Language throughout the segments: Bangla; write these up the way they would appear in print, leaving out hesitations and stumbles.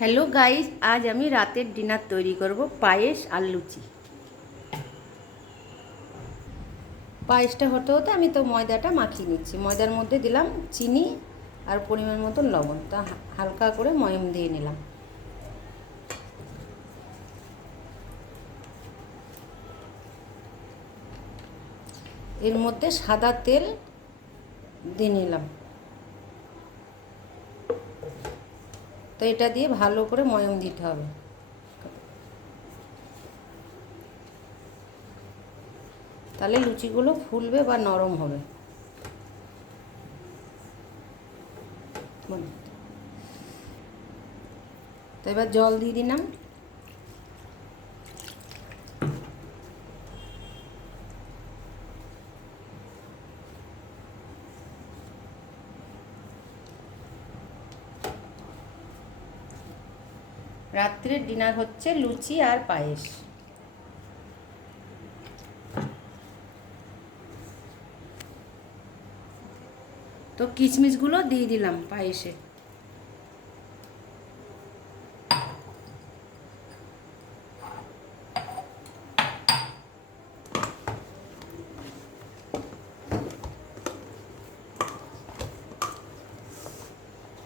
হ্যালো গাইস, আজ আমি রাতের ডিনার তৈরি করব পায়েস আর লুচি। পায়েসটা হতে হতে আমি তো ময়দাটা মাখিয়ে নিচ্ছি। ময়দার মধ্যে দিলাম চিনি আর পরিমাণ মতন লবণ, তা হালকা করে ময়ম দিয়ে নিলাম। এর মধ্যে সাদা তেল দিয়ে নিলাম। তো এটা দিয়ে ভালো করে ময়ম দিতে হবে, তাহলে লুচিগুলো ফুলবে বা নরম হবে। তো এবার জল দিয়ে দিলাম। রাত্রের ডিনার হচ্ছে লুচি আর পায়েস। তো কিশমিশগুলো দিয়ে দিলাম পায়েসে।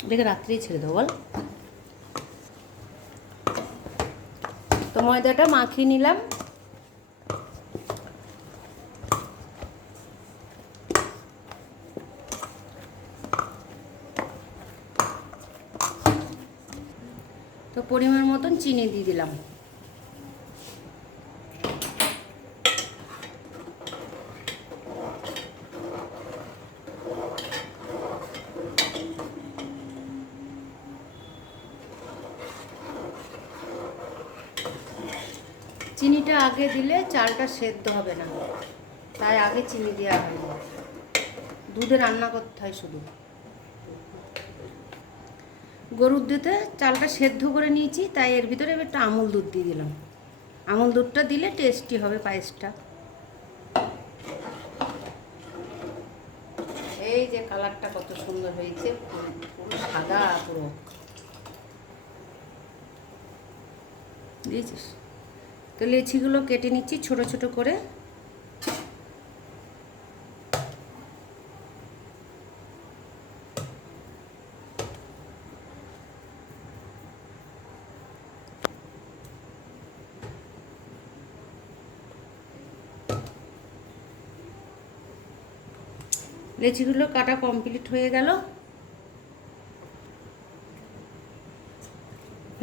এটাকে রাত্রেই ছেড়ে দেবো বল। তো ময়দাটা মাখিয়ে নিলাম। তো পরিমাণ মতন চিনি দিয়ে দিলাম। চিনিটা আগে দিলে চালটা সেদ্ধ হবে না, তাই আগে চিনি দেওয়া হয় না। দুধে রান্না করতে হয় শুধু। গরুর দুধে চালটা সেদ্ধ করে নিয়েছি, তাই এর ভিতরে এবার একটা আমুল দুধ দিয়ে দিলাম। আমুল দুধটা দিলে টেস্টি হবে পায়েসটা। এই যে কালারটা কত সুন্দর হয়েছে, পুরো সাদা পুরো, দিয়েছিস। তো লেচিগুলো কেটে নিচ্ছি ছোট ছোট করে। লেচিগুলো কাটা কমপ্লিট হয়ে গেল।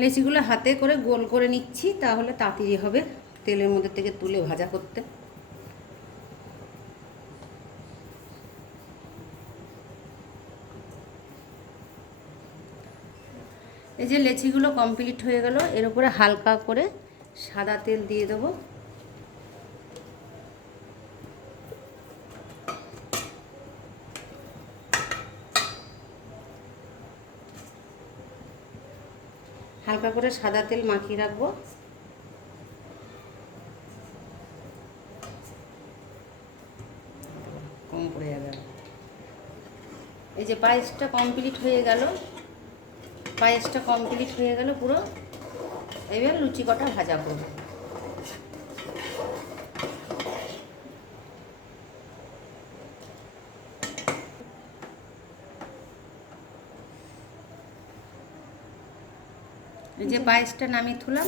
লেচিগুলো হাতে করে গোল করে নিচ্ছি, তাহলে তাড়াতাড়ি হবে তেলের মধ্যে থেকে তুলে ভাজা করতে। এই যে লেচিগুলো কমপ্লিট হয়ে গেল। এর উপরে হালকা করে সাদা তেল দিয়ে দেবো। হালকা করে সাদা তেল মাখিয়ে রাখবো। কম পড়ে যাবে। এই যে পায়েসটা কমপ্লিট হয়ে গেল। পায়েসটা কমপ্লিট হয়ে গেল পুরো। এবার লুচি কটা ভাজা করব। এই যে পায়েসটা নামিয়ে তুললাম।